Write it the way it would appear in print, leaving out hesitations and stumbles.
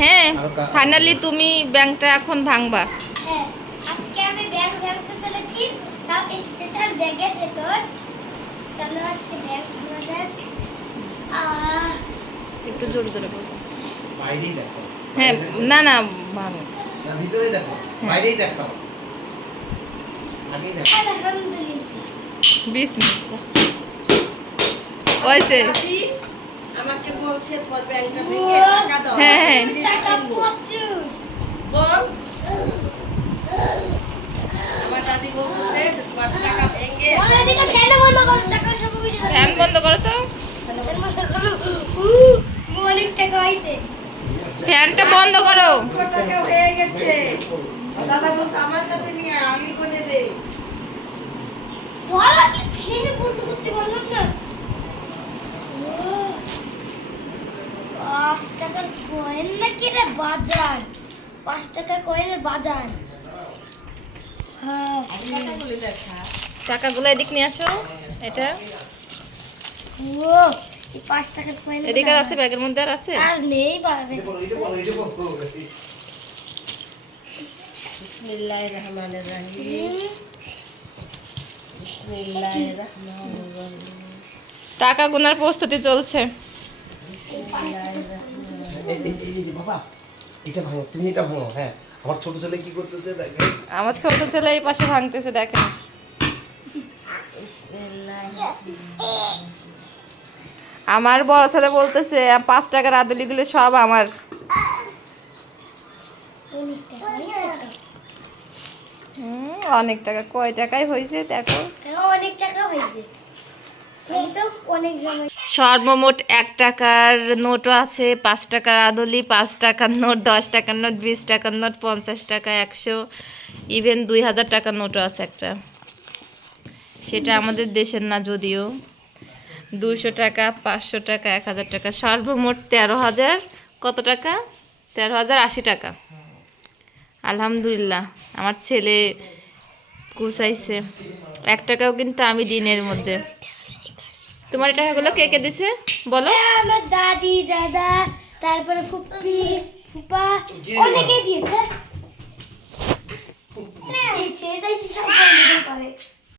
হ্যাঁ ফাইনালি তুমি ব্যাংকটা এখন ভাঙবা। হ্যাঁ আজকে আমি ব্যাংক ভাঙতে চলেছি, তাও স্পেশাল ব্যাগের ভেতর। চলো আজকে ব্যাংক ভাঙা যাক। একটু জোরে জোরে বলো। বাইরেই দেখো। হ্যাঁ না না ভাঙো না ভিতরে দেখো, বাইরেই দেখো। আগেই দেখো। আলহামদুলিল্লাহ। বিসমিল্লাহ। ওইতে আমাকে বলছে তোমার ব্যাংকটা ভেঙে টাকা দাও। হ্যাঁ, হ্যাঁ। টাকা প্রচুর। বল আমার দাদি বলছে যে তোমার টাকা ভেঙে বলো এদিকে ফ্যান বন্ধ করো, টাকা সব উড়ে যাবে। ফ্যান বন্ধ করো তো। ফ্যান বন্ধ করো। অনেক টাকা হইছে। ফ্যানটা বন্ধ করো। টাকা হয়ে গেছে। দাদা বলছে আমার কাছে নিয়ে আমি কোনে দেই। ধরো কি ফ্যান বন্ধ করতে পারলাম না। 5 টাকার কয়েন নাকি রে বাজার? 5 টাকার কয়েনের বাজার। হ্যাঁ টাকাগুলো দেখা। টাকাগুলো এদিক নিয়ে আসো। এটা ও এই 5 টাকার কয়েন এদিকে আর আছে, ব্যাগের মধ্যে আর আছে। আর নেই বাবে। এটা বলো, এটা বলো, এটা বলো। বিসমিল্লাহির রহমানির রহিম। বিসমিল্লাহির রহমানির রহিম। টাকা গোনার প্রস্তুতি চলছে। এই বাবা, এটা ভাঙো, তুমি এটা ভাঙো। হ্যাঁ, আমার ছোট ছেলে কি করতেছে দেখো। আমার ছোট ছেলে এই পাশে ভাঙতেছে, দেখেন। আমার বড় ছেলে বলতেছে 5 টাকার আদুলিগুলো সব আমার। অনেক টাকা, কয় টাকায় হয়েছে দেখো। অনেক টাকা হয়েছে। এই তো অনেক জমা। সর্বমোট 1 টাকার নোটও আছে, 5 টাকার আদলি, 5 টাকার নোট, 10 টাকার নোট, 20 টাকার নোট, 50 টাকা, 100, ইভেন 2000 টাকার নোটও আছে একটা। সেটা আমাদের দেশের না যদিও। 200 টাকা, 500 টাকা, 1000 টাকা, সর্বমোট 13,000 কত টাকা? 13,080 টাকা। আলহামদুলিল্লাহ আমার ছেলে কুচাইছে। 1 টাকাও কিন্তু আমি দিনের মধ্যে। তোমার এই টাকাগুলো কে কে দিছে বলো? আমার দাদি, দাদা, তারপরে ফুপি, ফুপা অনেকেই দিয়েছে। দিয়েছে, এটাই সব করে।